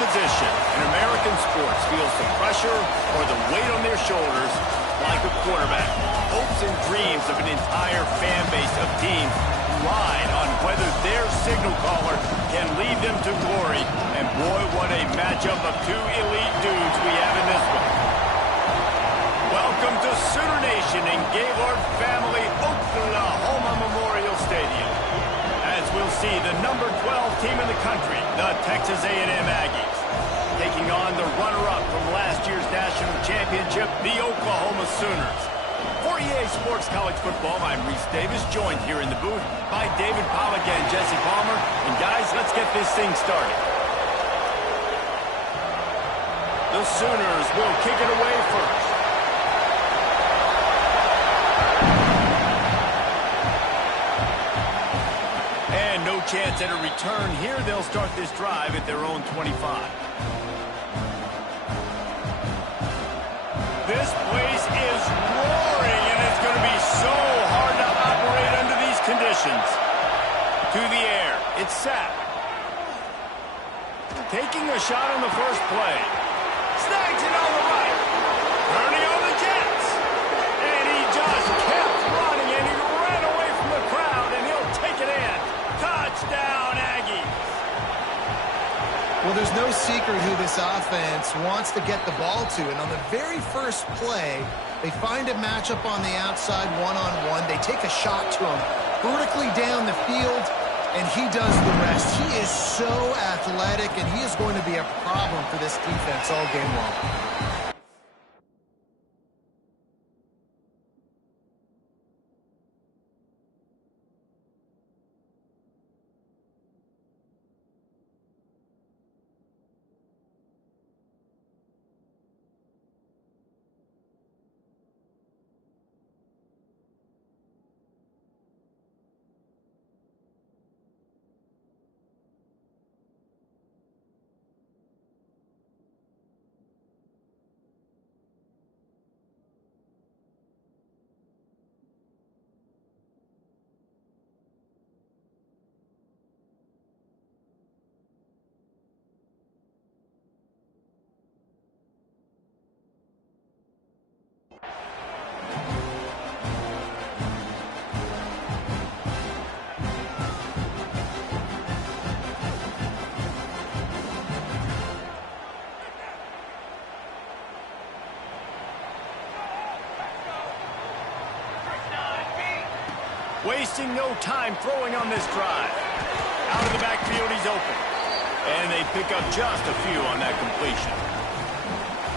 position in American sports feels the pressure or the weight on their shoulders like a quarterback. Hopes and dreams of an entire fan base of teams ride on whether their signal caller can lead them to glory. And boy, what a matchup of two elite dudes we have in this one. Welcome to Sooner Nation in Gaylord Family Oklahoma Memorial Stadium. As we'll see the number 12 team in the country, the Texas A&M Aggies, taking on the runner-up from last year's national championship, the Oklahoma Sooners. For EA Sports College Football, I'm Reese Davis, joined here in the booth by David Pollack and Jesse Palmer. And guys, let's get this thing started. The Sooners will kick it away first. And no chance at a return here. They'll start this drive at their own 25. This place is roaring, and it's going to be so hard to operate under these conditions. To the air, it's set. Taking a shot on the first play. Snags it on the right. Turning on the Jets. And he just kept running, and he ran away from the crowd, and he'll take it in. Touchdown, Aggies. Well, there's no secret who this offense wants to get the ball to. And on the very first play, they find a matchup on the outside one-on-one. They take a shot to him vertically down the field, and he does the rest. He is so athletic, and he is going to be a problem for this defense all game long. Wasting no time throwing on this drive. Out of the backfield, he's open. And they pick up just a few on that completion.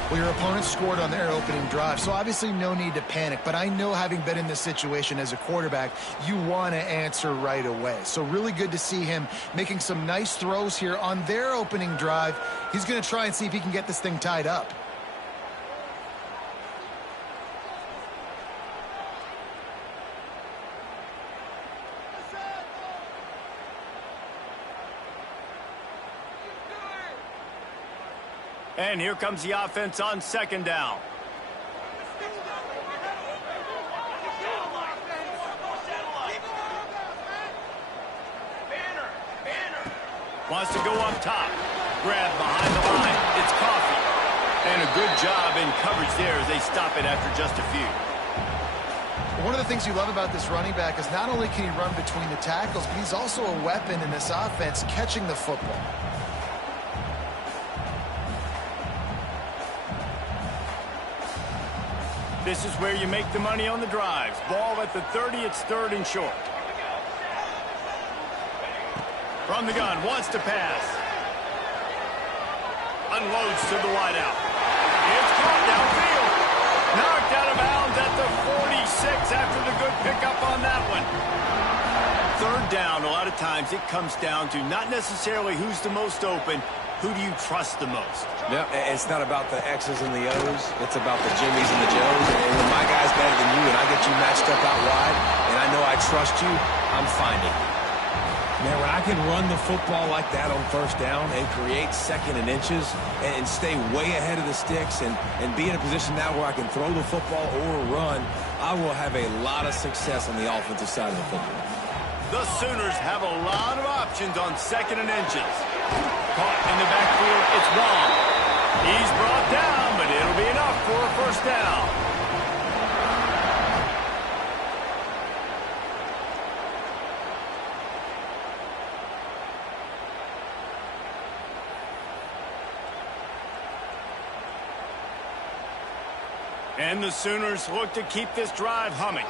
Well, your opponent scored on their opening drive, so obviously no need to panic. But I know, having been in this situation as a quarterback, you want to answer right away. So really good to see him making some nice throws here on their opening drive. He's going to try and see if he can get this thing tied up. And here comes the offense on second down. Wants to go up top. Grab behind the line. It's Coffee. And a good job in coverage there as they stop it after just a few. One of the things you love about this running back is not only can he run between the tackles, but he's also a weapon in this offense catching the football. This is where you make the money on the drives. Ball at the 30, it's third and short. From the gun, wants to pass. Unloads to the wideout. It's caught downfield. Knocked out of bounds at the 46 after the good pickup on that one. Third down, a lot of times it comes down to not necessarily who's the most open, who do you trust the most? Yep, it's not about the X's and the O's. It's about the Jimmys and the Joes. And when my guy's better than you and I get you matched up out wide and I know I trust you, I'm finding. Man, when I can run the football like that on first down and create second and inches and stay way ahead of the sticks and be in a position now where I can throw the football or run, I will have a lot of success on the offensive side of the football. The Sooners have a lot of options on second and inches. caught in the backfield. It's wrong. He's brought down, but it'll be enough for a first down. And the Sooners look to keep this drive humming.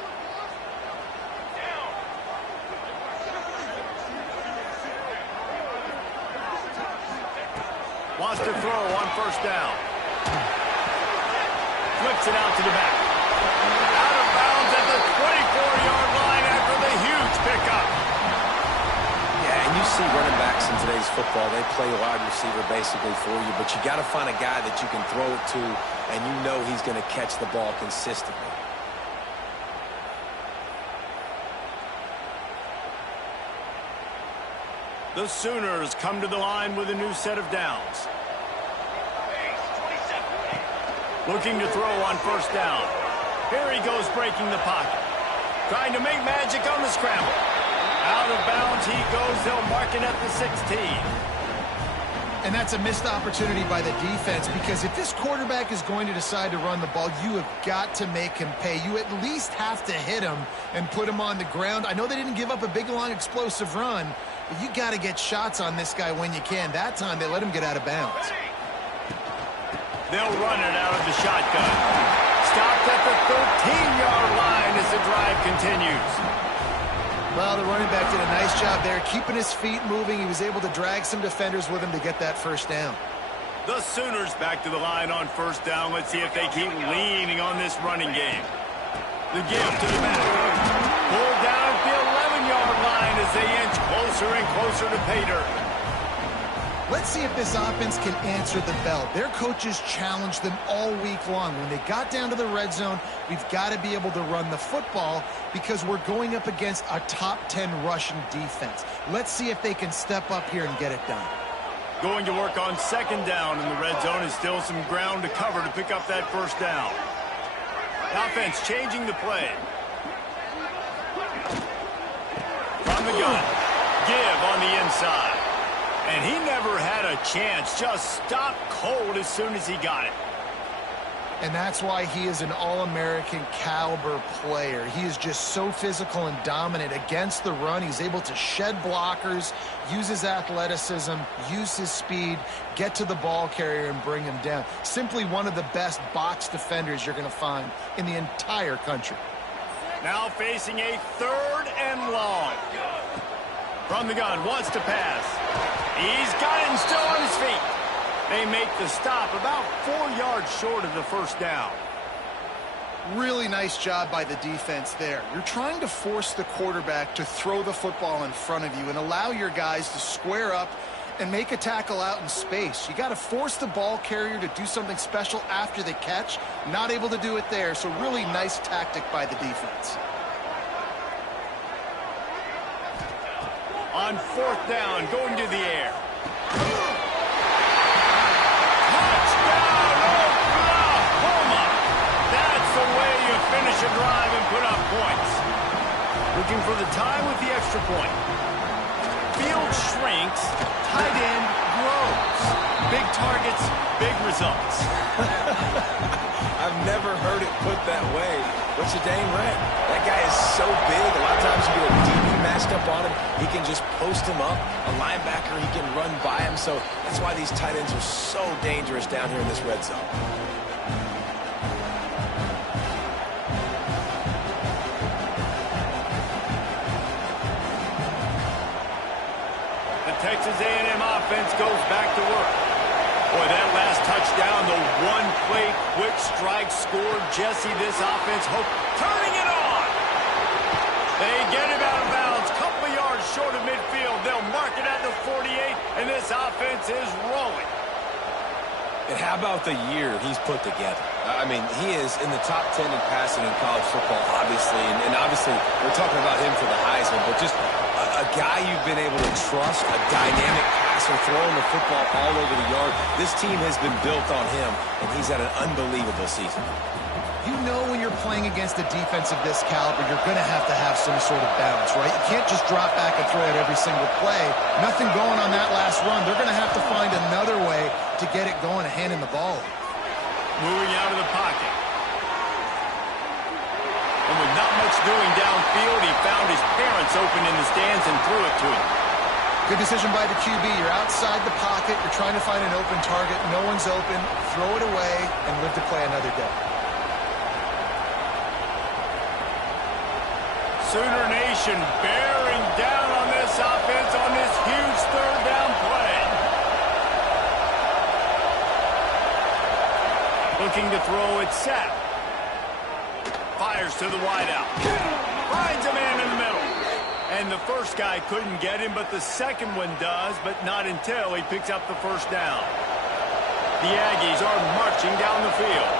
Wants to throw on first down. Flips it out to the back. Out of bounds at the 24-yard line after the huge pickup. Yeah, and you see running backs in today's football, they play wide receiver basically for you, but you got to find a guy that you can throw it to, and you know he's going to catch the ball consistently. The Sooners come to the line with a new set of downs. Looking to throw on first down. Here he goes breaking the pocket. Trying to make magic on the scramble. Out of bounds he goes. They'll mark it at the 16. And that's a missed opportunity by the defense, because if this quarterback is going to decide to run the ball, you have got to make him pay. You at least have to hit him and put him on the ground. I know they didn't give up a big, long, explosive run, but you got to get shots on this guy when you can. That time they let him get out of bounds. They'll run it out of the shotgun. Stopped at the 13-yard line as the drive continues. Well, the running back did a nice job there, keeping his feet moving. He was able to drag some defenders with him to get that first down. The Sooners back to the line on first down. Let's see if they keep leaning on this running game. The give to the back. Pulled down at the 11-yard line as they inch closer and closer to pay dirt. Let's see if this offense can answer the bell. Their coaches challenged them all week long. When they got down to the red zone, we've got to be able to run the football because we're going up against a top 10 rushing defense. Let's see if they can step up here and get it done. Going to work on second down in the red zone is still some ground to cover to pick up that first down. Offense changing the play. From the gun. Give on the inside. And he never had a chance. Just stopped cold as soon as he got it. And that's why he is an All-American caliber player. He is just so physical and dominant against the run. He's able to shed blockers, use his athleticism, use his speed, get to the ball carrier and bring him down. Simply one of the best box defenders you're going to find in the entire country. Now facing a third and long. From the gun, wants to pass. He's got it and still on his feet. They make the stop about 4 yards short of the first down. Really nice job by the defense there. You're trying to force the quarterback to throw the football in front of you and allow your guys to square up and make a tackle out in space. You got to force the ball carrier to do something special after the catch. Not able to do it there, so really nice tactic by the defense. On fourth down, going to the air. Touchdown, Oklahoma! That's the way you finish a drive and put up points. Looking for the tie with the extra point. Field shrinks, tight end grows. Big targets, big results. I've never heard it put that way, but you're dang right. That guy is so big. A lot of times you get a DB matched up on him. He can just post him up. A linebacker, he can run by him. So that's why these tight ends are so dangerous down here in this red zone. The Texas A&M offense goes back to work. Boy, that last touchdown, the one-play quick strike scored Jesse this offense hope turning it on. They get him out of bounds, couple of yards short of midfield. They'll mark it at the 48, and this offense is rolling. And how about the year he's put together? I mean, he is in the top 10 in passing in college football, obviously. And obviously, we're talking about him for the Heisman, but just a guy you've been able to trust, a dynamic passer, throwing the football all over the yard. This team has been built on him, and he's had an unbelievable season. You know when you're playing against a defense of this caliber, you're going to have some sort of balance, right? You can't just drop back and throw it every single play. Nothing going on that last run. They're going to have to find another way to get it going and handing the ball. Moving out of the pocket. And with not much doing downfield, he found his parents open in the stands and threw it to him. Good decision by the QB. You're outside the pocket. You're trying to find an open target. No one's open. Throw it away and live to play another day. Sooner Nation bearing down on this offense on this huge third down play. Looking to throw it set. Fires to the wideout. Finds a man in the middle. And the first guy couldn't get him, but the second one does, but not until he picks up the first down. The Aggies are marching down the field.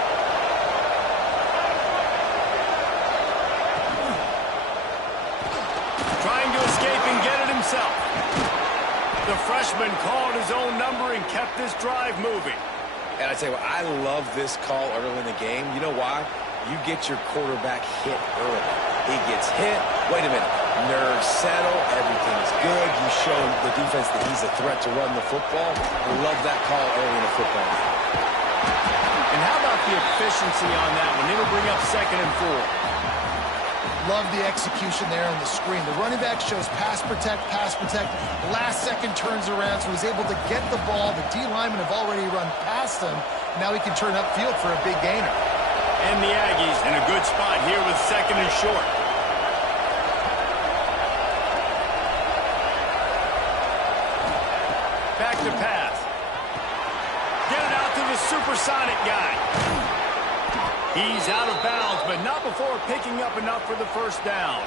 Trying to escape and get it himself. The freshman called his own number and kept this drive moving. And I tell you what, I love this call early in the game. You know why? You get your quarterback hit early. He gets hit. Wait a minute. Nerves settle. Everything's good. You show the defense that he's a threat to run the football. I love that call early in the football game. And how about the efficiency on that one? It'll bring up 2nd and 4. Love the execution there on the screen. The running back shows pass protect, pass protect. Last second turns around, so he's able to get the ball. The D linemen have already run past him. Now he can turn upfield for a big gainer. And the Aggies in a good spot here with 2nd and short. Back to pass. Get it out to the supersonic guy. He's out of bounds, but not before picking up enough for the first down.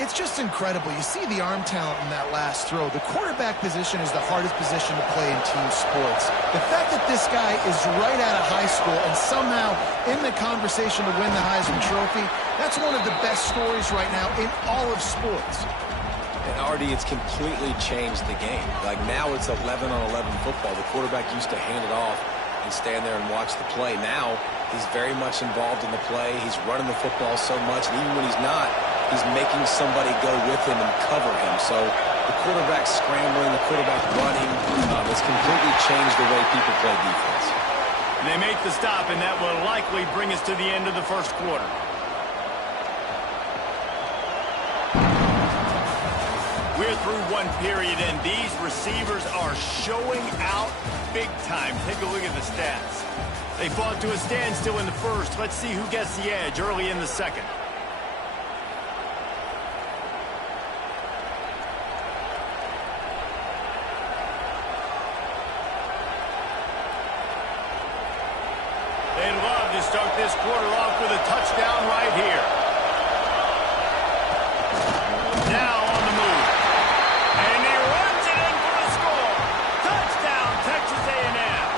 It's just incredible. You see the arm talent in that last throw. The quarterback position is the hardest position to play in team sports. The fact that this guy is right out of high school and somehow in the conversation to win the Heisman Trophy, that's one of the best stories right now in all of sports. And Artie, it's completely changed the game. Like now it's 11-on-11 football. The quarterback used to hand it off and stand there and watch the play. Now he's very much involved in the play. He's running the football so much, and even when he's not, he's making somebody go with him and cover him. So the quarterback scrambling, the quarterback running, it's completely changed the way people play defense. And they make the stop, and that will likely bring us to the end of the first quarter. We're through one period, and these receivers are showing out big time. Take a look at the stats. They fought to a standstill in the first. Let's see who gets the edge early in the second. They'd love to start this quarter off with a touchdown right here. Now on the move. And he runs it in for a score. Touchdown, Texas A&M.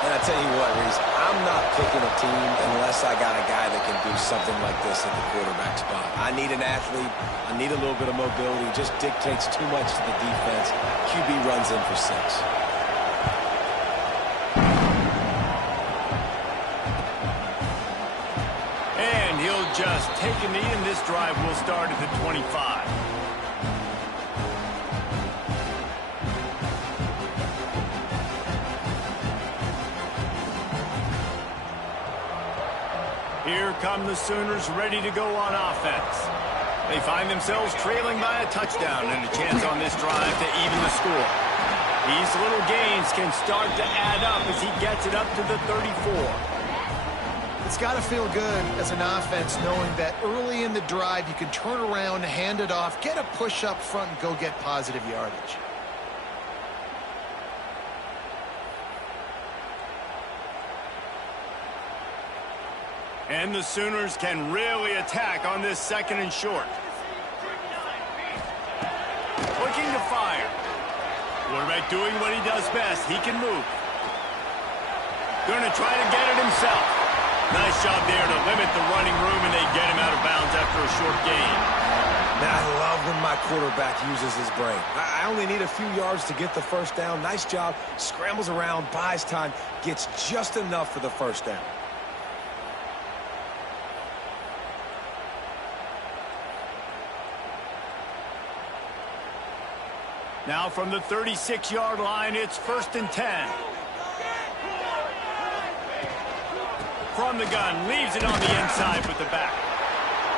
And I tell you what, Reese, I'm not picking a team unless I got a guy that can do something like this at the quarterback spot. I need an athlete. I need a little bit of mobility. It just dictates too much to the defense. QB runs in for 6. And he'll just take a knee, and this drive will start at the 25. Here come the Sooners ready to go on offense. They find themselves trailing by a touchdown and a chance on this drive to even the score. These little gains can start to add up as he gets it up to the 34. It's got to feel good as an offense knowing that early in the drive you can turn around, hand it off, get a push up front, and go get positive yardage. And the Sooners can really attack on this 2nd and short. Looking to fire. Quarterback doing what he does best. He can move. Going to try to get it himself. Nice job there to limit the running room, and they get him out of bounds after a short gain. Man, I love when my quarterback uses his brain. I only need a few yards to get the first down. Nice job. Scrambles around, buys time, gets just enough for the first down. Now from the 36-yard line, it's 1st and 10. From the gun, leaves it on the inside with the back.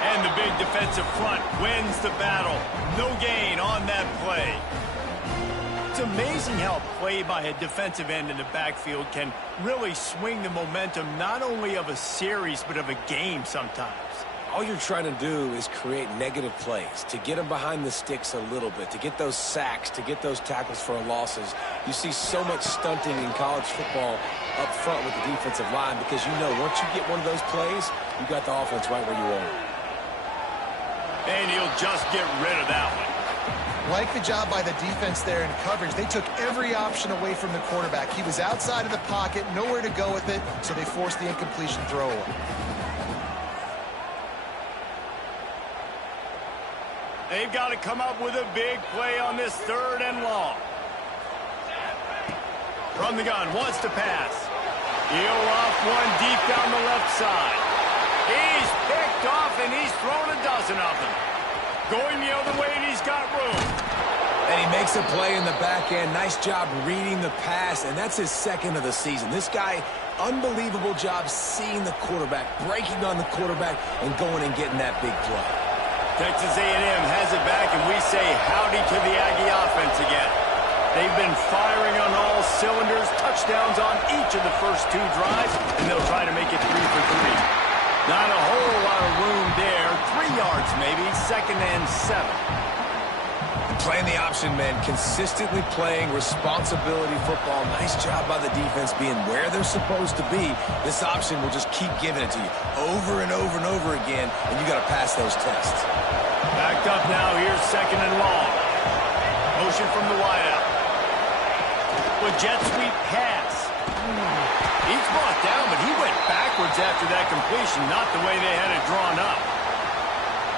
And the big defensive front wins the battle. No gain on that play. It's amazing how a play by a defensive end in the backfield can really swing the momentum not only of a series but of a game sometimes. All you're trying to do is create negative plays, to get them behind the sticks a little bit, to get those sacks, to get those tackles for losses. You see so much stunting in college football up front with the defensive line because you know once you get one of those plays, you got the offense right where you want it. And he'll just get rid of that one. Like the job by the defense there in coverage. They took every option away from the quarterback. He was outside of the pocket, nowhere to go with it, so they forced the incompletion throw away. They've got to come up with a big play on this 3rd and long. From the gun, wants to pass. He'll off one deep down the left side. He's picked off, and he's thrown a dozen of them. Going the other way, and he's got room. And he makes a play in the back end. Nice job reading the pass, and that's his 2nd of the season. This guy, unbelievable job seeing the quarterback, breaking on the quarterback, and going and getting that big play. Texas A&M has it back, and we say howdy to the Aggie offense again. They've been firing on all cylinders, touchdowns on each of the first 2 drives, and they'll try to make it 3 for 3. Not a whole lot of room there. 3 yards maybe, 2nd and 7. Playing the option, man, consistently playing responsibility football. Nice job by the defense being where they're supposed to be. This option will just keep giving it to you over and over and over again, and you got to pass those tests. Backed up now, here's 2nd and long. Motion from the wideout. With jet sweep pass. He's brought down, but he went backwards after that completion, not the way they had it drawn up.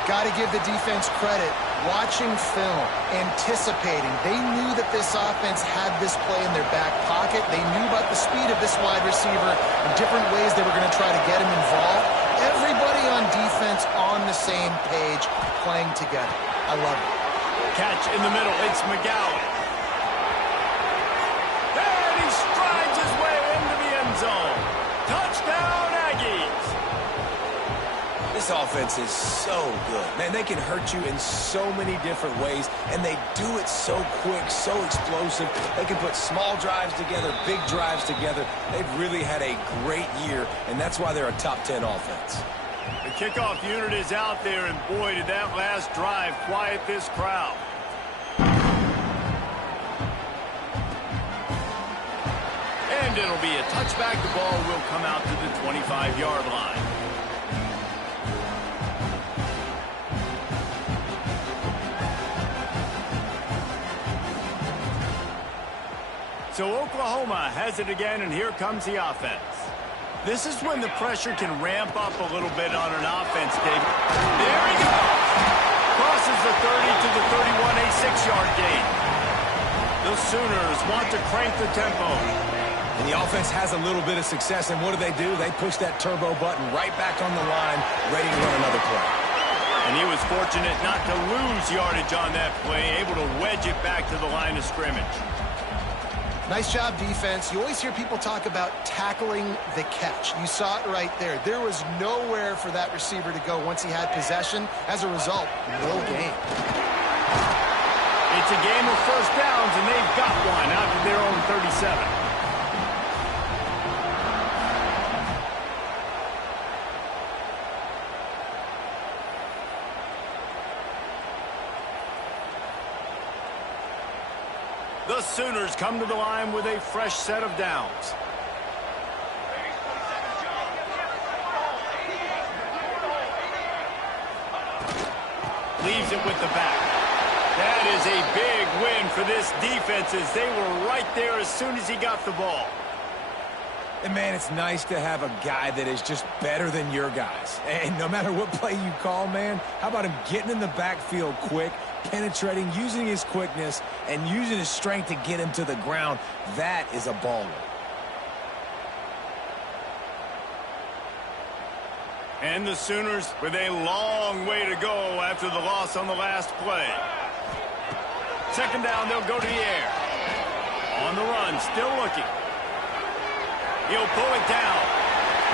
Got to give the defense credit. Watching film, anticipating. They knew that this offense had this play in their back pocket. They knew about the speed of this wide receiver and different ways they were going to try to get him involved. Everybody on defense on the same page, playing together. I love it. Catch in the middle. It's McGowan. And he strides his way into the end zone. Touchdown, Aggies. This offense is so good. Man, they can hurt you in so many different ways, and they do it so quick, so explosive. They can put small drives together, big drives together. They've really had a great year, and that's why they're a top 10 offense. The kickoff unit is out there, and boy, did that last drive quiet this crowd. And it'll be a touchback. The ball will come out to the 25-yard line. So Oklahoma has it again, and here comes the offense. This is when the pressure can ramp up a little bit on an offense, David. There he goes! Crosses the 30 to the 31, a 6-yard gain. The Sooners want to crank the tempo. And the offense has a little bit of success, and what do? They push that turbo button right back on the line, ready to run another play. And he was fortunate not to lose yardage on that play, able to wedge it back to the line of scrimmage. Nice job, defense. You always hear people talk about tackling the catch. You saw it right there. There was nowhere for that receiver to go once he had possession. As a result, no gain. It's a game of first downs, and they've got one out to their own 37. The Sooners come to the line with a fresh set of downs. Leaves it with the back. That is a big win for this defense as they were right there as soon as he got the ball. And, man, it's nice to have a guy that is just better than your guys. And no matter what play you call, man, how about him getting in the backfield quick, penetrating, using his quickness, and using his strength to get him to the ground? That is a baller. And the Sooners with a long way to go after the loss on the last play. Second down, they'll go to the air. On the run, still looking. He'll pull it down.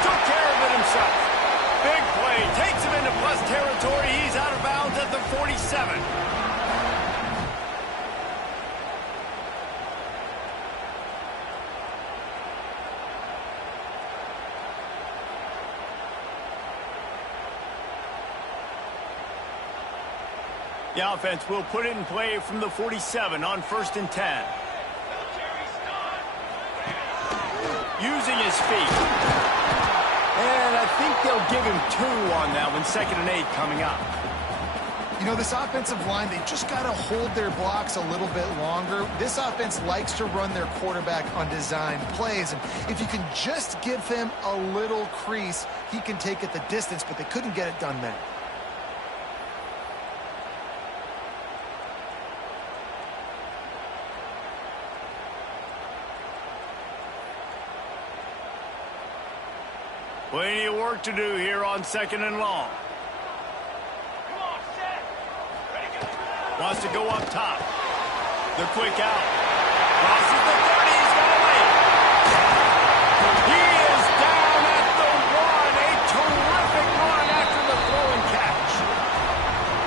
Took care of it himself. Big play. Takes him into plus territory. He's out of bounds at the 47. The offense will put it in play from the 47 on 1st and 10. Using his feet. And I think they'll give him 2 on that one. 2nd and 8 coming up. You know, this offensive line, they just got to hold their blocks a little bit longer. This offense likes to run their quarterback on design plays. And if you can just give him a little crease, he can take it the distance, but they couldn't get it done there. Plenty of work to do here on 2nd and long. Wants to go up top. The quick out. Crosses the 30. He's got to wait. He is down at the 1. A terrific run after the throw and catch.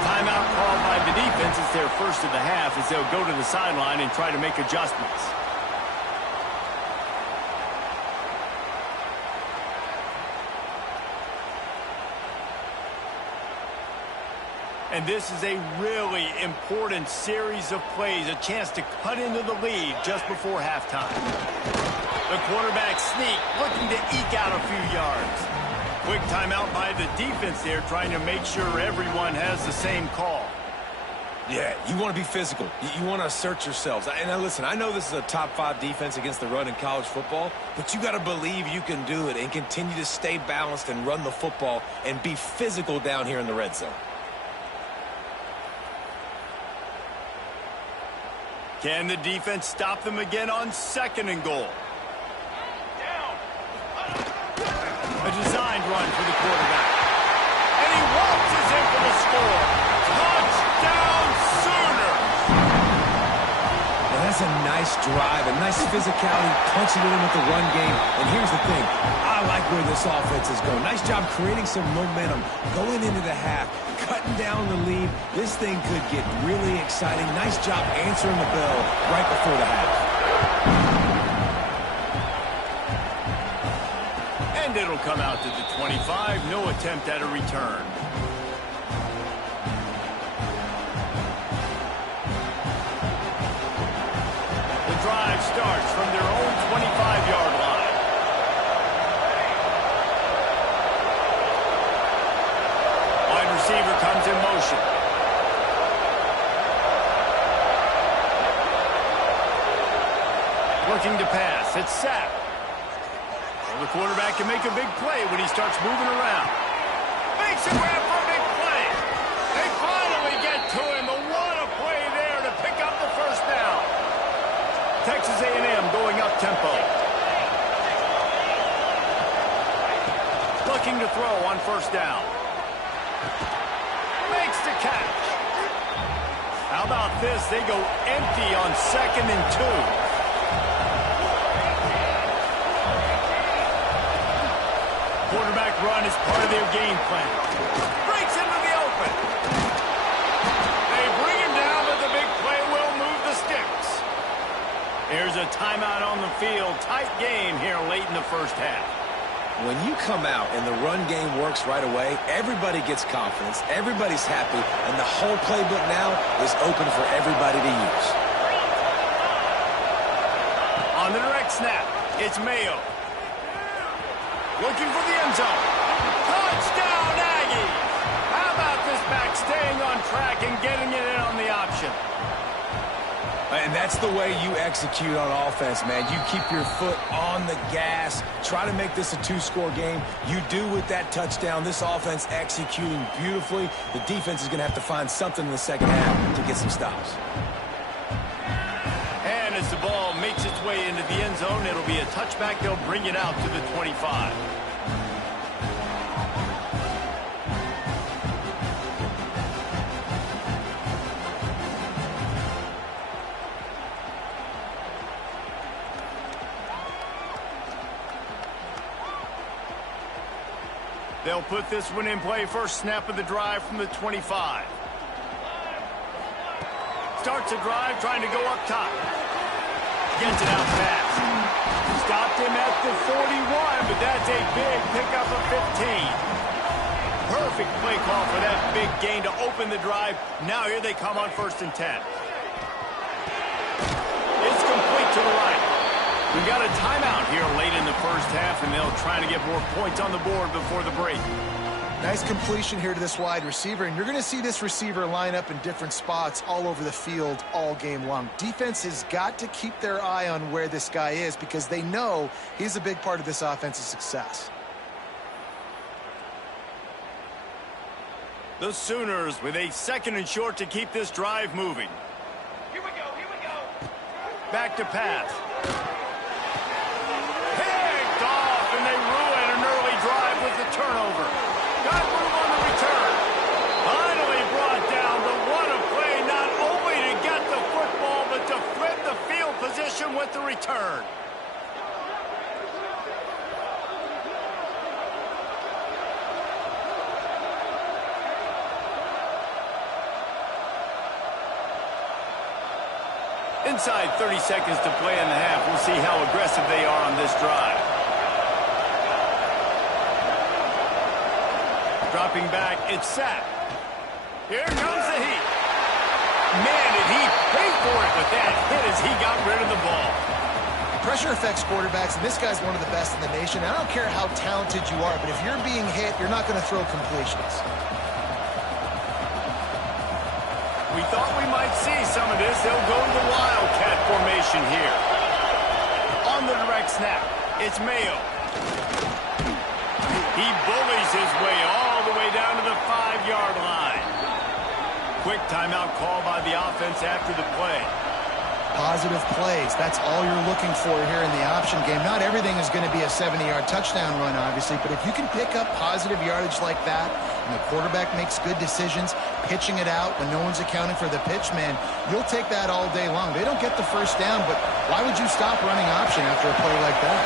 Timeout called by the defense. It's their first of the half as they'll go to the sideline and try to make adjustments. And this is a really important series of plays, a chance to cut into the lead just before halftime. The quarterback sneak, looking to eke out a few yards. Quick timeout by the defense there, trying to make sure everyone has the same call. Yeah, you want to be physical. You want to assert yourselves. And now listen, I know this is a top 5 defense against the run in college football, but you got to believe you can do it and continue to stay balanced and run the football and be physical down here in the red zone. Can the defense stop them again on 2nd and goal? A designed run for the quarterback. And he waltzes in for the score. Touchdown Sooners! Now that's a nice drive, a nice physicality, punching it in with the run game. And here's the thing, I like where this offense is going. Nice job creating some momentum, going into the half, cutting down the lead. This thing could get really exciting. Nice job answering the bell right before the half. And it'll come out to the 25. No attempt at a return. The drive starts from their own 25-yard line. Wide receiver comes in motion. Looking to pass. It's sacked. Well, the quarterback can make a big play when he starts moving around. Makes a grab for a big play. They finally get to him. But what a play there to pick up the first down. Texas A&M going up tempo. Looking to throw on 1st down. Makes the catch. How about this? They go empty on 2nd and 2. Quarterback run is part of their game plan. Breaks into the open. They bring him down, but the big play will move the sticks. There's a timeout on the field. Tight game here late in the first half. When you come out and the run game works right away, everybody gets confidence, everybody's happy, and the whole playbook now is open for everybody to use. On the direct snap, it's Mayo. Looking for the end zone. Touchdown, Aggies! How about this back staying on track and getting it in on the option? And that's the way you execute on offense, man. You keep your foot on the gas. Try to make this a 2-score game. You do with that touchdown. This offense executing beautifully. The defense is going to have to find something in the second half to get some stops. And as the ball makes its way into the end zone, it'll be a touchback. They'll bring it out to the 25. They'll put this one in play first snap of the drive from the 25. Starts a drive trying to go up top. Gets it out fast. Stopped him at the 41, but that's a big pickup of 15. Perfect play call for that big gain to open the drive. Now here they come on 1st and 10. It's complete to the right. We got a timeout here late in the first half, and they'll try to get more points on the board before the break. Nice completion here to this wide receiver, and you're going to see this receiver line up in different spots all over the field all game long. Defense has got to keep their eye on where this guy is because they know he's a big part of this offense's success. The Sooners with a 2nd and short to keep this drive moving. Here we go. Back to pass. Picked off, and they ruin an early drive with the turnover. Got room on the return. Finally brought down, but what a play, not only to get the football, but to flip the field position with the return. Inside 30 seconds to play in the half. We'll see how aggressive they are on this drive. Dropping back, it's sacked. Here comes the heat. Man, did he pay for it with that hit as he got rid of the ball. Pressure affects quarterbacks, and this guy's one of the best in the nation. I don't care how talented you are, but if you're being hit, you're not going to throw completions. We thought we might see some of this. They'll go to the Wildcat formation here. On the direct snap, it's Mayo. He bullies his way all the way down to the 5-yard line. Quick timeout call by the offense after the play. Positive plays. That's all you're looking for here in the option game. Not everything is going to be a 70-yard touchdown run, obviously, but if you can pick up positive yardage like that and the quarterback makes good decisions, pitching it out when no one's accounting for the pitch, man, you'll take that all day long. They don't get the first down, but why would you stop running option after a play like that?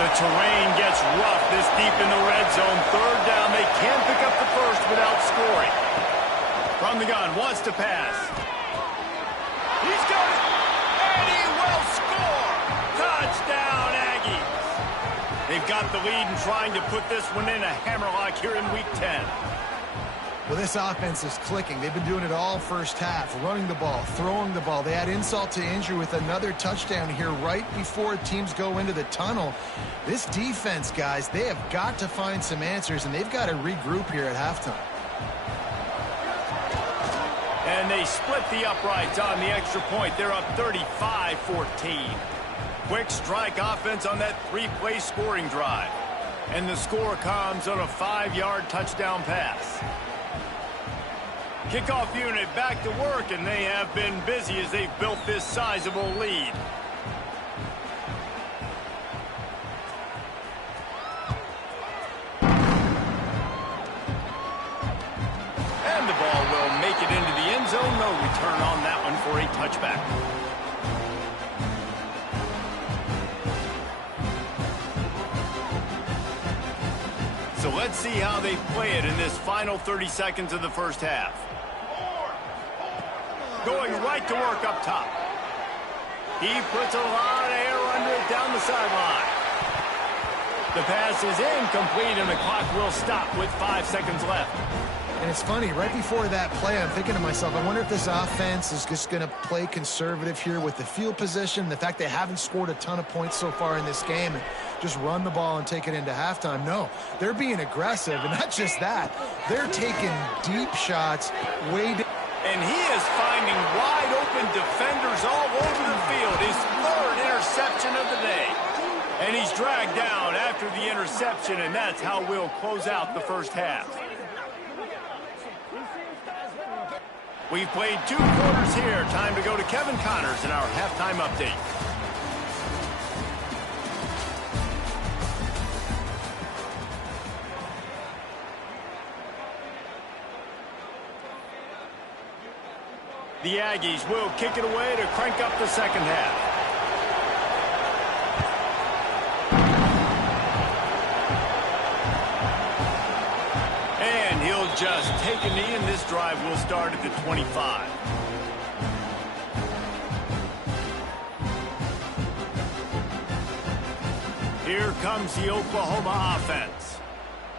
The terrain gets rough this deep in the red zone. 3rd down, they can't pick up the first without scoring. From the gun, wants to pass. He's got it, and he will score. Touchdown, Aggies. They've got the lead and trying to put this one in a hammerlock here in Week 10. Well, this offense is clicking. They've been doing it all first half, running the ball, throwing the ball. They add insult to injury with another touchdown here right before teams go into the tunnel. This defense, guys, they have got to find some answers, and they've got to regroup here at halftime. And they split the uprights on the extra point. They're up 35-14. Quick strike offense on that 3-play scoring drive. And the score comes on a 5-yard touchdown pass. Kickoff unit back to work, and they have been busy as they've built this sizable lead. And the ball will make it into the end zone. No return on that one for a touchback. So let's see how they play it in this final 30 seconds of the first half. Going right to work up top. He puts a lot of air under it down the sideline. The pass is incomplete, and the clock will stop with 5 seconds left. And it's funny, right before that play, I'm thinking to myself, I wonder if this offense is just going to play conservative here with the field position, the fact they haven't scored a ton of points so far in this game, and just run the ball and take it into halftime. No, they're being aggressive, and not just that, they're taking deep shots way down. And he is finding wide-open defenders all over the field. His 3rd interception of the day. And he's dragged down after the interception, and that's how we'll close out the first half. We've played 2 quarters here. Time to go to Kevin Connors in our halftime update. The Aggies will kick it away to crank up the second half. just take a knee, and this drive will start at the 25. Here comes the Oklahoma offense.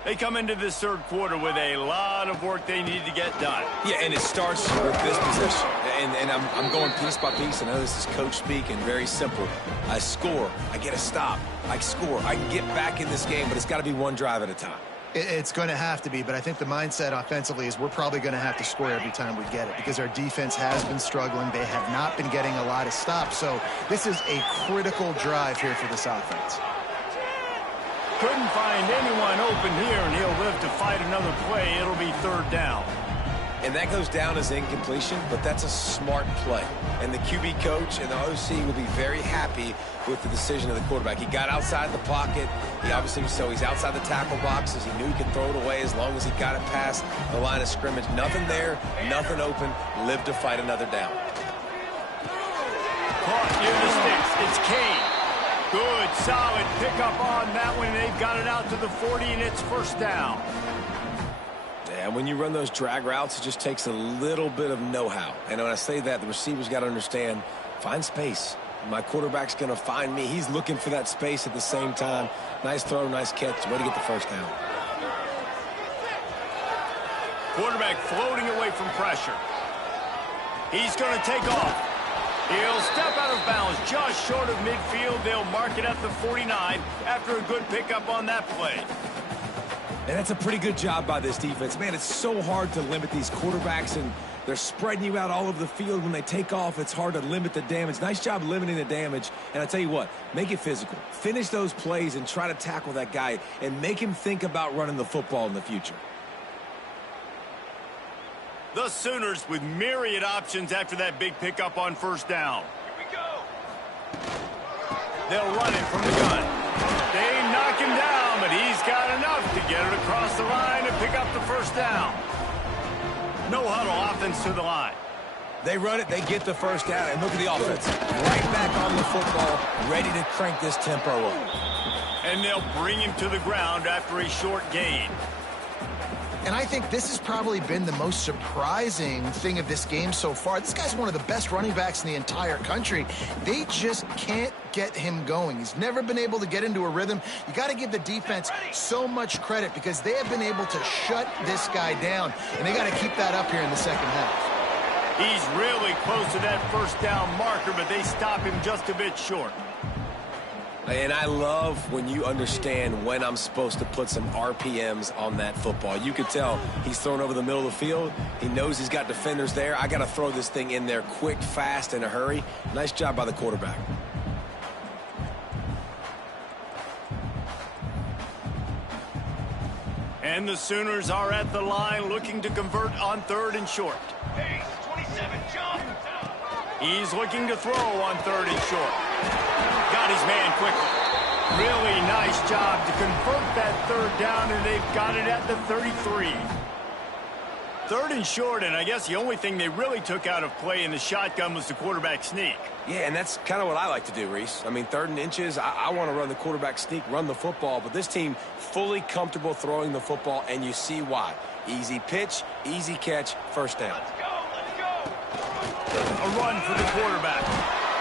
They come into this third quarter with a lot of work they need to get done. Yeah, and it starts with this possession. And I'm going piece by piece. I know this is coach speak and very simple. I score. I get a stop. I score. I can get back in this game, but it's got to be one drive at a time. It's going to have to be, but I think the mindset offensively is we're probably going to have to score every time we get it because our defense has been struggling. They have not been getting a lot of stops. So this is a critical drive here for this offense. Couldn't find anyone open here, and he'll live to fight another play. It'll be third down. And that goes down as incompletion, but that's a smart play. And the QB coach and the OC will be very happy with the decision of the quarterback. He got outside the pocket. He obviously, so he's outside the tackle boxes. He knew he could throw it away as long as he got it past the line of scrimmage. Nothing there, nothing open. Live to fight another down. Caught near the sticks. It's Kane. Good, solid pickup on that one. They've got it out to the 40, and it's first down. And when you run those drag routes, it just takes a little bit of know-how. And when I say that, the receiver's got to understand, find space. My quarterback's going to find me. He's looking for that space at the same time. Nice throw, nice catch. Way to get the first down. Quarterback floating away from pressure. He's going to take off. He'll step out of bounds just short of midfield. They'll mark it at the 49 after a good pickup on that play. And that's a pretty good job by this defense. Man, it's so hard to limit these quarterbacks, and they're spreading you out all over the field. When they take off, it's hard to limit the damage. Nice job limiting the damage. And I tell you what, make it physical. Finish those plays and try to tackle that guy and make him think about running the football in the future. The Sooners with myriad options after that big pickup on first down. Here we go. They'll run it from the gun. They knock him down, but he's got enough to get it across the line and pick up the first down. No huddle offense to the line. They run it, they get the first down, and look at the offense. Right back on the football, ready to crank this tempo up. And they'll bring him to the ground after a short gain. And I think this has probably been the most surprising thing of this game so far. This guy's one of the best running backs in the entire country. They just can't get him going. He's never been able to get into a rhythm. You got to give the defense so much credit because they have been able to shut this guy down, and they got to keep that up here in the second half. He's really close to that first down marker, but they stop him just a bit short. And I love when you understand when I'm supposed to put some RPMs on that football. You could tell he's thrown over the middle of the field. He knows he's got defenders there. I got to throw this thing in there quick, fast, in a hurry. Nice job by the quarterback. And the Sooners are at the line looking to convert on third and short. Hey, 27, jump! He's looking to throw on third and short. Got his man quickly. Really nice job to convert that third down, and they've got it at the 33. Third and short, and I guess the only thing they really took out of play in the shotgun was the quarterback sneak. Yeah, and that's kind of what I like to do, Reese. I mean, third and inches, I want to run the quarterback sneak, run the football, but this team fully comfortable throwing the football, and you see why. Easy pitch, easy catch, first down. Let's go. A run for the quarterback.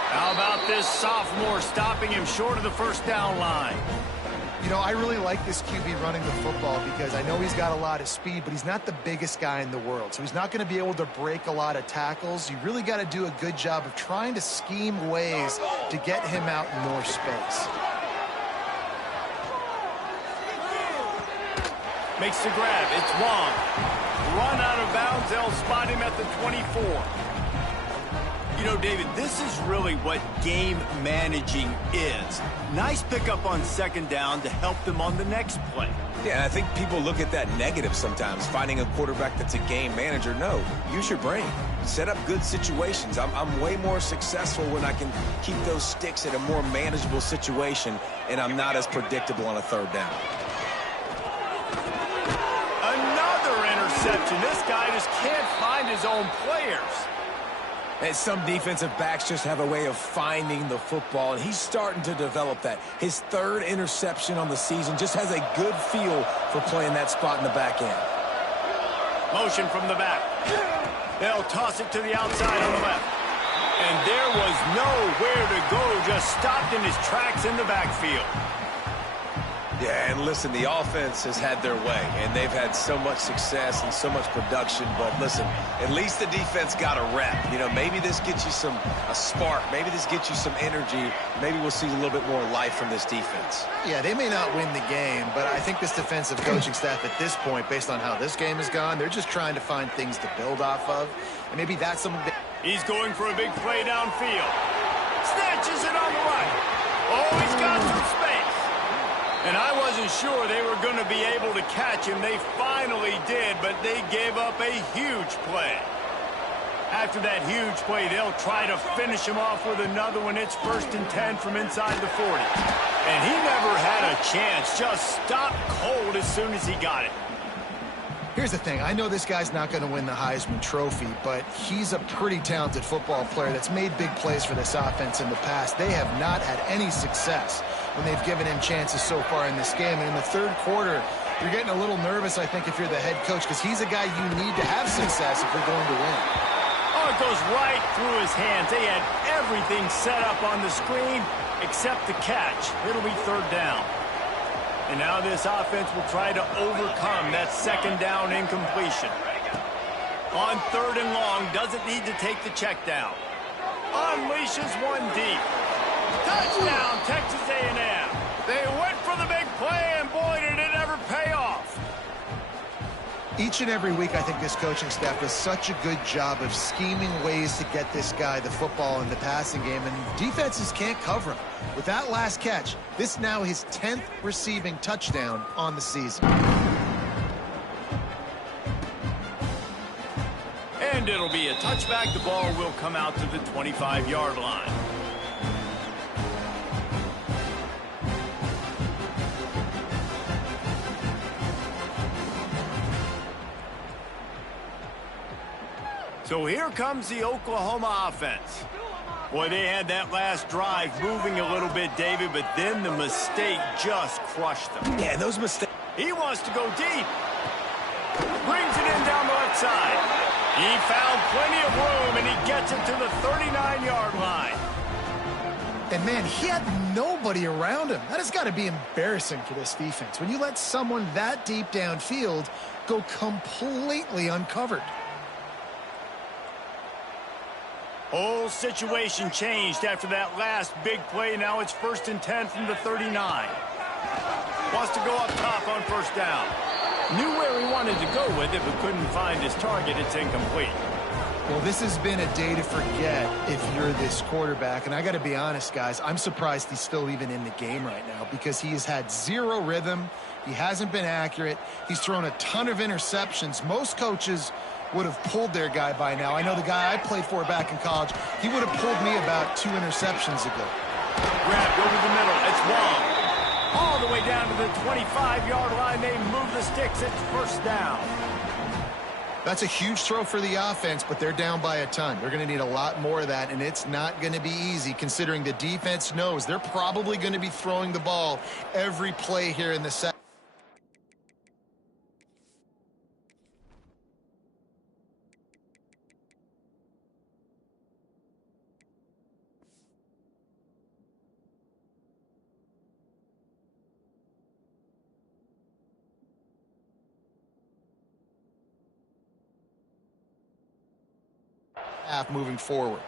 How about this sophomore stopping him short of the first down line? You know, I really like this QB running the football because I know he's got a lot of speed, but he's not the biggest guy in the world. So he's not going to be able to break a lot of tackles. You really got to do a good job of trying to scheme ways to get him out in more space. Makes the grab. It's Wong. Run out of bounds. They'll spot him at the 24. You know, David, this is really what game managing is. Nice pickup on second down to help them on the next play. Yeah, and I think people look at that negative sometimes, finding a quarterback that's a game manager. No, use your brain. Set up good situations. I'm way more successful when I can keep those sticks in a more manageable situation, and I'm not as predictable on a third down. Another interception. This guy just can't find his own players. And some defensive backs just have a way of finding the football, and he's starting to develop that. His third interception on the season, just has a good feel for playing that spot in the back end. Motion from the back. They'll toss it to the outside on the left. And there was nowhere to go, just stopped in his tracks in the backfield. Yeah, and listen, the offense has had their way, and they've had so much success and so much production. But listen, at least the defense got a rep. You know, maybe this gets you a spark. Maybe this gets you some energy. Maybe we'll see a little bit more life from this defense. Yeah, they may not win the game, but I think this defensive coaching staff at this point, based on how this game has gone, they're just trying to find things to build off of. And maybe that's something that... He's going for a big play downfield. Snatches it on the right. Oh, he's got some space. And I wasn't sure they were going to be able to catch him. They finally did, but they gave up a huge play. After that huge play, they'll try to finish him off with another one. It's 1st and 10 from inside the 40. And he never had a chance. Just stopped cold as soon as he got it. Here's the thing. I know this guy's not going to win the Heisman Trophy, but he's a pretty talented football player that's made big plays for this offense in the past. They have not had any success when they've given him chances so far in this game. And in the third quarter, you're getting a little nervous, I think, if you're the head coach, because he's a guy you need to have success if you're going to win. Oh, it goes right through his hands. They had everything set up on the screen except the catch. It'll be 3rd down. And now this offense will try to overcome that 2nd down incompletion. On 3rd and long, doesn't need to take the check down. Unleashes one deep. Touchdown, Texas A&M. They went for the big play, and boy, did it ever pay off. Each and every week, I think this coaching staff does such a good job of scheming ways to get this guy the football in the passing game, and defenses can't cover him. With that last catch, this now his 10th receiving touchdown on the season. And it'll be a touchback. The ball will come out to the 25-yard line. So here comes the Oklahoma offense. Boy, they had that last drive moving a little bit, David, but then the mistake just crushed them. Yeah, those mistakes. He wants to go deep. Brings it in down the left side. He found plenty of room, and he gets it to the 39-yard line. And, man, he had nobody around him. That has got to be embarrassing for this defense. When you let someone that deep downfield go completely uncovered. Whole situation changed after that last big play. Now it's 1st and 10 from the 39. Wants to go up top on 1st down. Knew where he wanted to go with it, but couldn't find his target. It's incomplete. Well, this has been a day to forget if you're this quarterback. And I got to be honest, guys, I'm surprised he's still even in the game right now because he has had zero rhythm. He hasn't been accurate. He's thrown a ton of interceptions. Most coaches would have pulled their guy by now. I know the guy I played for back in college, he would have pulled me about 2 interceptions ago. Grabbed over the middle. It's Wong. All the way down to the 25-yard line. They move the sticks. It's 1st down. That's a huge throw for the offense, but they're down by a ton. They're going to need a lot more of that, and it's not going to be easy considering the defense knows they're probably going to be throwing the ball every play here in the second. Half moving forward.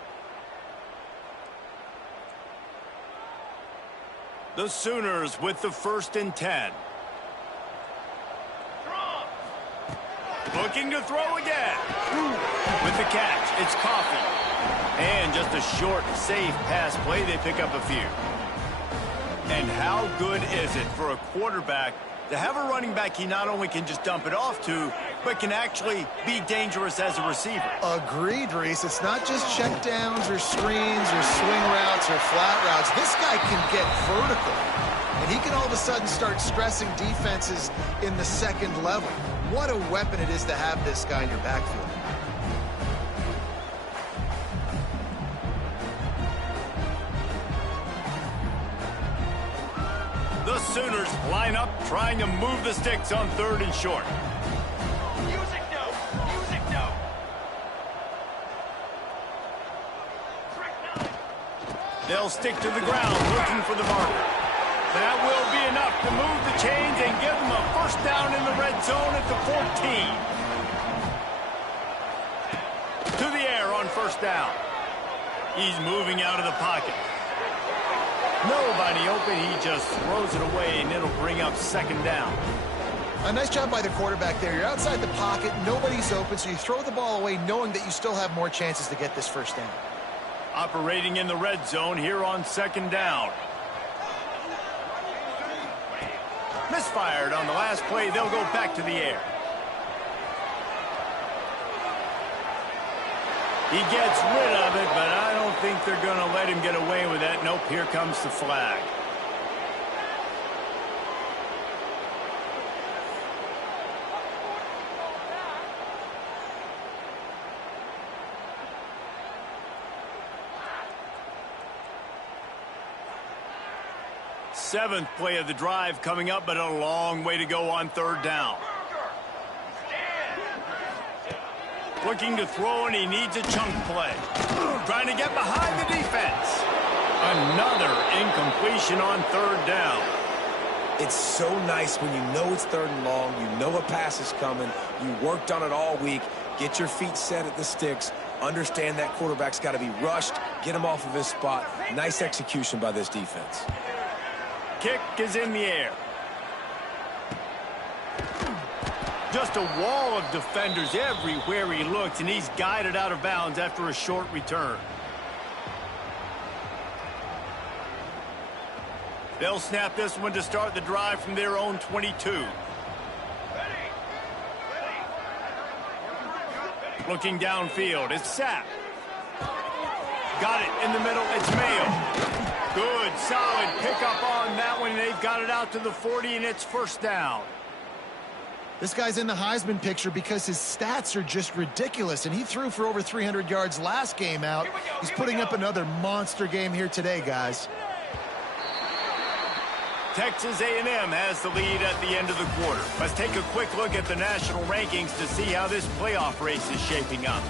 The Sooners with the 1st and 10. Looking to throw again. With the catch, it's Coffee. And just a short, safe pass play. They pick up a few. And how good is it for a quarterback to have a running back he not only can just dump it off to, but can actually be dangerous as a receiver? Agreed, Reese. It's not just checkdowns or screens or swing routes or flat routes. This guy can get vertical, and he can all of a sudden start stressing defenses in the 2nd level. What a weapon it is to have this guy in your backfield. The Sooners line up, trying to move the sticks on 3rd and short. They'll stick to the ground looking for the marker. That will be enough to move the chains and give them a first down in the red zone at the 14. To the air on first down. He's moving out of the pocket. Nobody open. He just throws it away, and it'll bring up second down. A nice job by the quarterback there. You're outside the pocket. Nobody's open, so you throw the ball away knowing that you still have more chances to get this first down. Operating in the red zone here on second down. Misfired on the last play. They'll go back to the air. He gets rid of it, but I don't think they're going to let him get away with that. Nope, here comes the flag. Seventh play of the drive coming up, but a long way to go on third down. Looking to throw, and he needs a chunk play. Trying to get behind the defense. Another incompletion on third down. It's so nice when you know it's third and long, you know a pass is coming, you worked on it all week, get your feet set at the sticks, understand that quarterback's got to be rushed, get him off of his spot. Nice execution by this defense. Kick is in the air. Just a wall of defenders everywhere he looks, and he's guided out of bounds after a short return. They'll snap this one to start the drive from their own 22. Looking downfield, it's Sapp. Got it in the middle, it's Mayo. Good, solid pickup on that one. They've got it out to the 40, and it's first down. This guy's in the Heisman picture because his stats are just ridiculous, and he threw for over 300 yards last game out. He's putting up another monster game here today, guys. Texas A&M has the lead at the end of the quarter. Let's take a quick look at the national rankings to see how this playoff race is shaping up.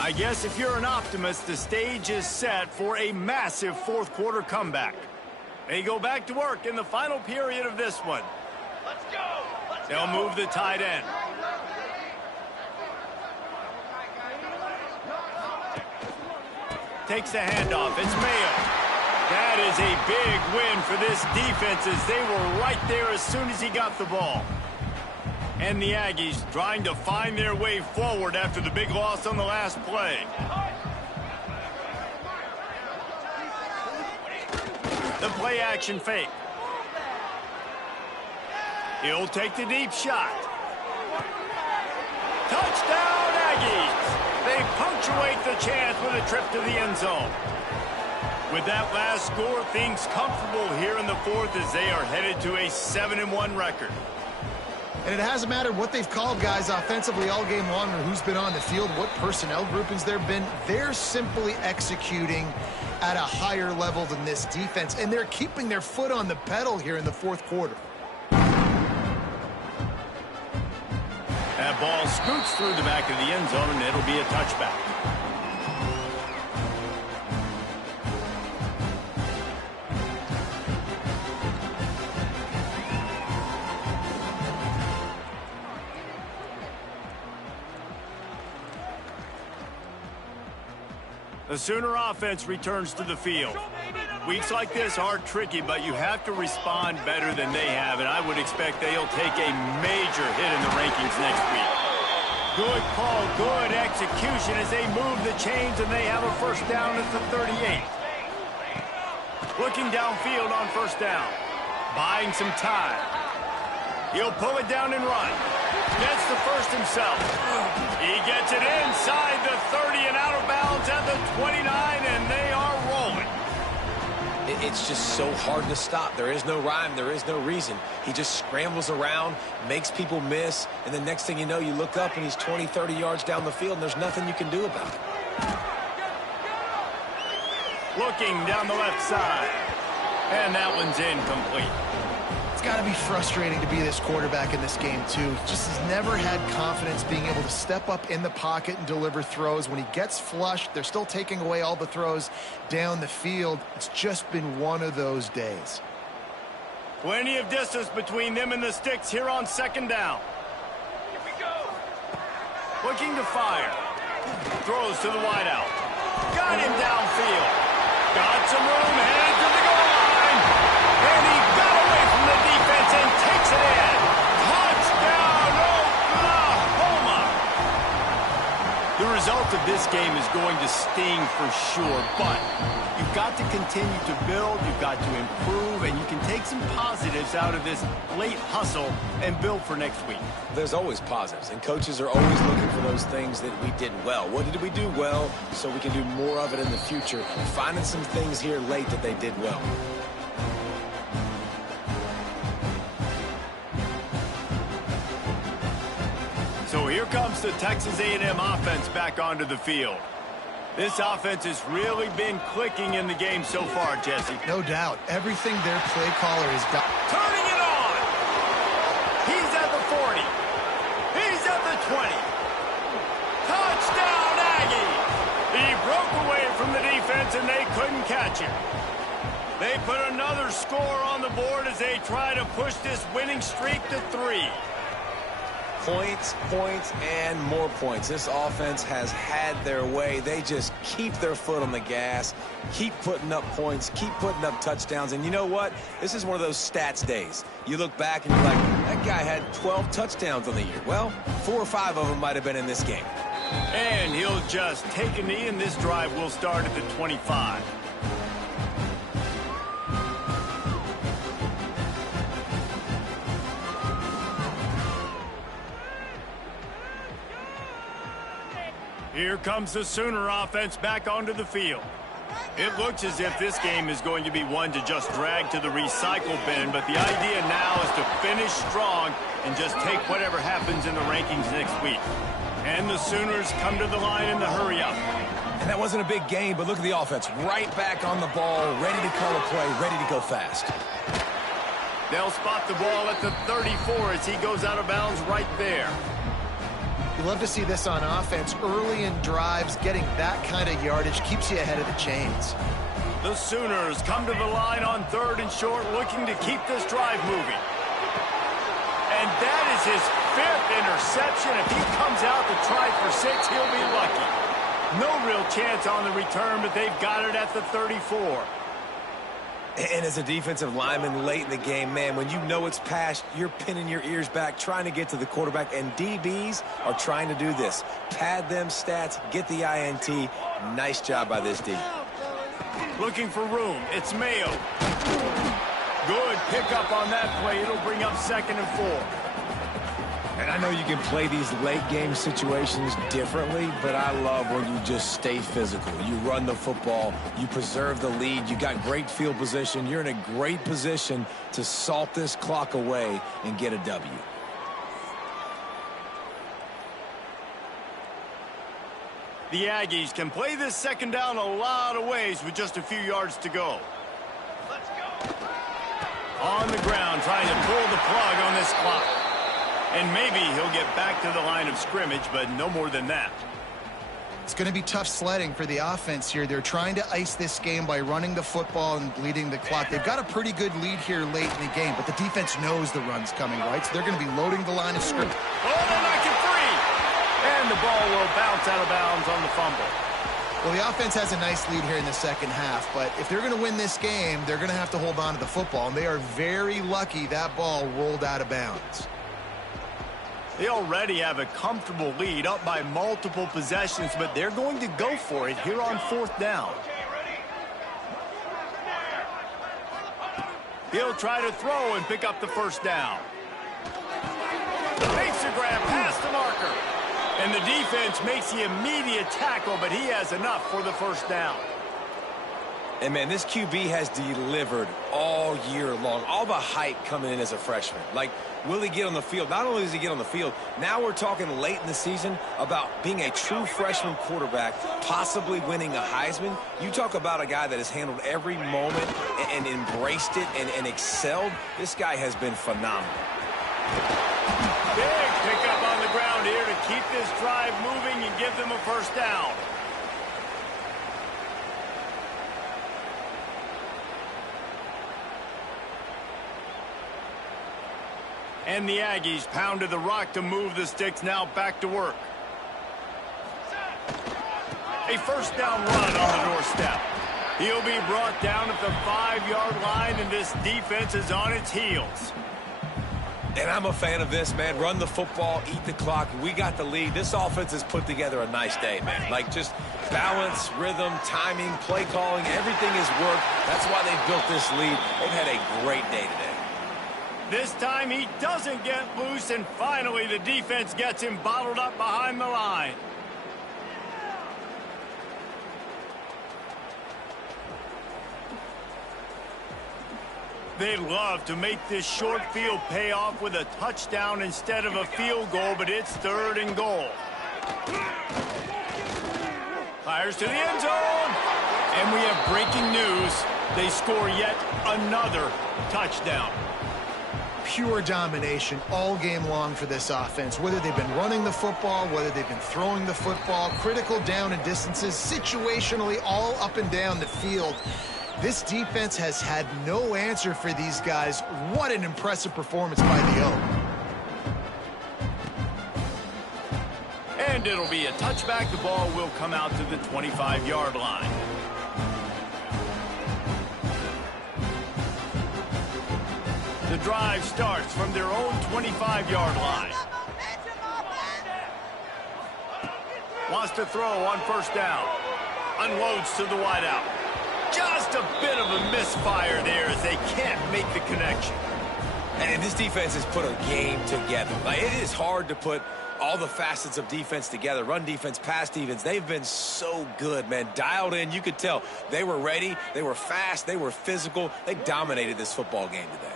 I guess if you're an optimist, the stage is set for a massive fourth quarter comeback. They go back to work in the final period of this one. Let's go! They'll move the tight end. Takes the handoff. It's Mayo. That is a big win for this defense as they were right there as soon as he got the ball. And the Aggies trying to find their way forward after the big loss on the last play. The play action fake. He'll take the deep shot. Touchdown, Aggies! They punctuate the chance with a trip to the end zone. With that last score, things comfortable here in the fourth as they are headed to a 7-1 record. And it hasn't mattered what they've called, guys, offensively all game long or who's been on the field, what personnel groupings there have been. They're simply executing at a higher level than this defense, and they're keeping their foot on the pedal here in the fourth quarter. That ball scoots through the back of the end zone, and it'll be a touchback. The Sooner offense returns to the field. Weeks like this are tricky, but you have to respond better than they have, and I would expect they'll take a major hit in the rankings next week. Good call, good execution as they move the chains, and they have a first down at the 38. Looking downfield on first down. Buying some time. He'll pull it down and run. Gets the first himself. He gets it inside the 30 and out of bounds at the 29, and they are rolling. It's just so hard to stop. There is no rhyme. There is no reason. He just scrambles around, makes people miss, and the next thing you know, you look up and he's 20, 30 yards down the field, and there's nothing you can do about it. Looking down the left side. And that one's incomplete. It's got to be frustrating to be this quarterback in this game, too. Just has never had confidence being able to step up in the pocket and deliver throws. When he gets flushed, they're still taking away all the throws down the field. It's just been one of those days. Plenty of distance between them and the sticks here on second down. Here we go. Looking to fire. Throws to the wideout. Got him downfield. Got some room, headed to the goal line. And he got away from the defense and takes it in. Touchdown, Oklahoma! The result of this game is going to sting for sure, but you've got to continue to build, you've got to improve, and you can take some positives out of this late hustle and build for next week. There's always positives, and coaches are always looking for those things that we did well. What did we do well so we can do more of it in the future? Finding some things here late that they did well. So here comes the Texas A&M offense back onto the field. This offense has really been clicking in the game so far, Jesse. No doubt. Everything their play caller has got. Turning it on. He's at the 40. He's at the 20. Touchdown, Aggie. He broke away from the defense, and they couldn't catch him. They put another score on the board as they try to push this winning streak to 3. Points, points, and more points. This offense has had their way. They just keep their foot on the gas, keep putting up points, keep putting up touchdowns. And you know what? This is one of those stats days. You look back and you're like, that guy had 12 touchdowns on the year. Well, 4 or 5 of them might have been in this game. And he'll just take a knee, and this drive will start at the 25. Here comes the Sooner offense back onto the field. It looks as if this game is going to be one to just drag to the recycle bin, but the idea now is to finish strong and just take whatever happens in the rankings next week. And the Sooners come to the line in the hurry up. And that wasn't a big game, but look at the offense. Right back on the ball, ready to call a play, ready to go fast. They'll spot the ball at the 34 as he goes out of bounds right there. You love to see this on offense. Early in drives, getting that kind of yardage keeps you ahead of the chains. The Sooners come to the line on 3rd and short, looking to keep this drive moving. And that is his 5th interception. If he comes out to try for 6, he'll be lucky. No real chance on the return, but they've got it at the 34. And as a defensive lineman late in the game, man, when you know it's past, you're pinning your ears back, trying to get to the quarterback, and DBs are trying to do this. Pad them stats, get the INT. Nice job by this D. Looking for room. It's Mayo. Good pickup on that play. It'll bring up 2nd and 4. And I know you can play these late game situations differently, but I love when you just stay physical. You run the football, you preserve the lead, you got great field position, you're in a great position to salt this clock away and get a W. The Aggies can play this 2nd down a lot of ways with just a few yards to go. Let's go. On the ground, trying to pull the plug on this clock. And maybe he'll get back to the line of scrimmage, but no more than that. It's going to be tough sledding for the offense here. They're trying to ice this game by running the football and bleeding the clock. They've got a pretty good lead here late in the game, but the defense knows the run's coming, right? So they're going to be loading the line of scrimmage. Oh, they're knocking free! And the ball will bounce out of bounds on the fumble. Well, the offense has a nice lead here in the 2nd half, but if they're going to win this game, they're going to have to hold on to the football, and they are very lucky that ball rolled out of bounds. They already have a comfortable lead, up by multiple possessions, but they're going to go for it here on 4th down. He'll try to throw and pick up the 1st down. Makes a grab past the marker. And the defense makes the immediate tackle, but he has enough for the 1st down. And, man, this QB has delivered all year long. All the hype coming in as a freshman. Like, will he get on the field? Not only does he get on the field, now we're talking late in the season about being a true freshman quarterback, possibly winning a Heisman. You talk about a guy that has handled every moment and embraced it and excelled. This guy has been phenomenal. Big pickup on the ground here to keep this drive moving and give them a first down. And the Aggies pounded the rock to move the sticks, now back to work. A first down run on the doorstep. He'll be brought down at the 5-yard line, and this defense is on its heels. And I'm a fan of this, man. Run the football, eat the clock. We got the lead. This offense has put together a nice day, man. Like, just balance, rhythm, timing, play calling, everything has worked. That's why they've built this lead. They've had a great day today. This time he doesn't get loose, and finally the defense gets him bottled up behind the line. They'd love to make this short field pay off with a touchdown instead of a field goal, but it's 3rd and goal. Fires to the end zone. And we have breaking news. They score yet another touchdown. Pure domination all game long for this offense. Whether they've been running the football, whether they've been throwing the football, critical down and distances, situationally all up and down the field. This defense has had no answer for these guys. What an impressive performance by the Oak. And it'll be a touchback. The ball will come out to the 25-yard line. The drive starts from their own 25-yard line. Wants to throw on first down. Unloads to the wideout. Just a bit of a misfire there as they can't make the connection. And this defense has put a game together. Like, it is hard to put all the facets of defense together. Run defense, pass defense. They've been so good, man. Dialed in. You could tell they were ready. They were fast. They were physical. They dominated this football game today.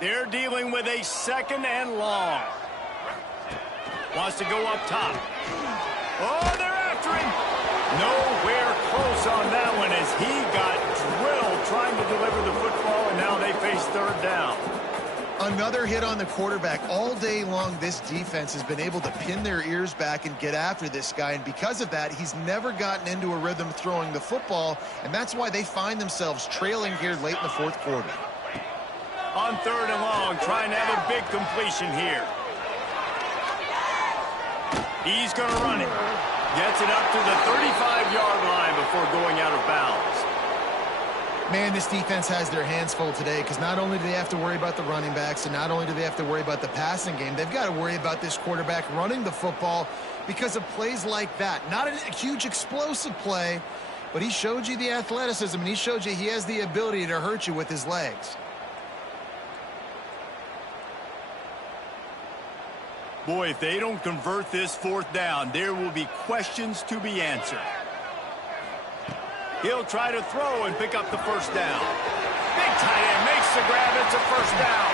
They're dealing with a 2nd and long. Wants to go up top. Oh, they're after him. Nowhere close on that one as he got drilled trying to deliver the football, and now they face 3rd down. Another hit on the quarterback. All day long, this defense has been able to pin their ears back and get after this guy, and because of that, he's never gotten into a rhythm throwing the football, and that's why they find themselves trailing here late in the 4th quarter. On 3rd and long, trying to have a big completion here. He's going to run it. Gets it up to the 35-yard line before going out of bounds. Man, this defense has their hands full today because not only do they have to worry about the running backs and not only do they have to worry about the passing game, they've got to worry about this quarterback running the football because of plays like that. Not a huge explosive play, but he showed you the athleticism and he showed you he has the ability to hurt you with his legs. Boy, if they don't convert this 4th down, there will be questions to be answered. He'll try to throw and pick up the first down. Big tight end makes the grab. It's a first down.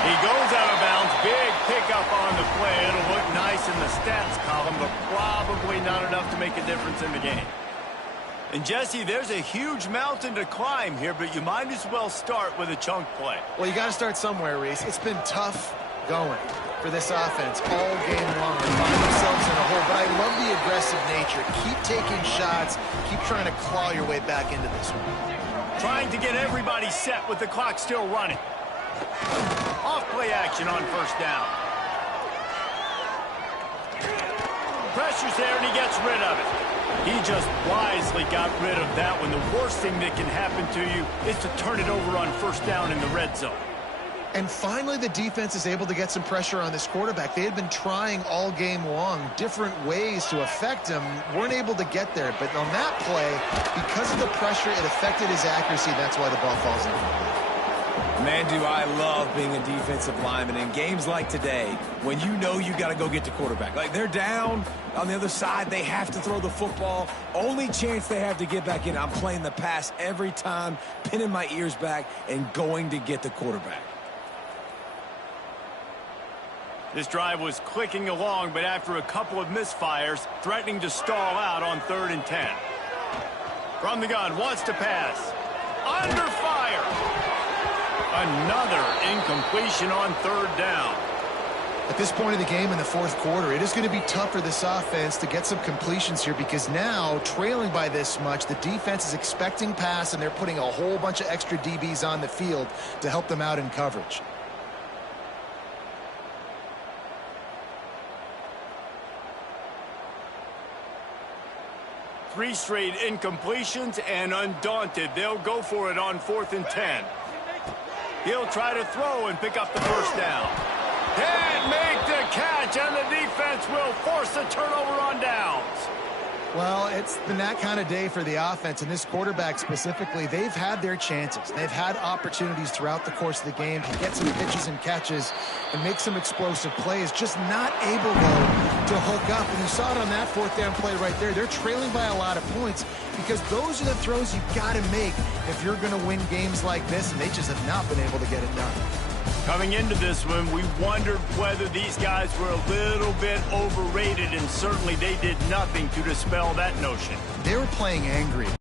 He goes out of bounds. Big pickup on the play. It'll look nice in the stats column, but probably not enough to make a difference in the game. And, Jesse, there's a huge mountain to climb here, but you might as well start with a chunk play. Well, you got to start somewhere, Reese. It's been tough going for this offense all game long. They find themselves in a hole, but I love the aggressive nature. Keep taking shots. Keep trying to claw your way back into this one. Trying to get everybody set with the clock still running. Off-play action on first down. Pressure's there, and he gets rid of it. He just wisely got rid of that one. The worst thing that can happen to you is to turn it over on first down in the red zone. And finally, the defense is able to get some pressure on this quarterback. They had been trying all game long different ways to affect him. Weren't able to get there. But on that play, because of the pressure, it affected his accuracy. That's why the ball falls in. Man, do I love being a defensive lineman in games like today when you know you got to go get the quarterback. Like, they're down on the other side. They have to throw the football. Only chance they have to get back in. I'm playing the pass every time, pinning my ears back and going to get the quarterback. This drive was clicking along, but after a couple of misfires, threatening to stall out on 3rd and 10. From the gun, wants to pass. Under fire. Another incompletion on 3rd down. At this point of the game in the 4th quarter, it is going to be tough for this offense to get some completions here because now, trailing by this much, the defense is expecting pass, and they're putting a whole bunch of extra DBs on the field to help them out in coverage. Three straight incompletions, and undaunted, they'll go for it on 4th and 10. He'll try to throw and pick up the 1st down. Can't make the catch, and the defense will force a turnover on downs. Well, it's been that kind of day for the offense, and this quarterback specifically, they've had their chances. They've had opportunities throughout the course of the game to get some pitches and catches and make some explosive plays, just not able, though, to hook up. And you saw it on that 4th down play right there. They're trailing by a lot of points because those are the throws you've got to make if you're going to win games like this, and they just have not been able to get it done. Coming into this one, we wondered whether these guys were a little bit overrated, and certainly they did nothing to dispel that notion. They were playing angry.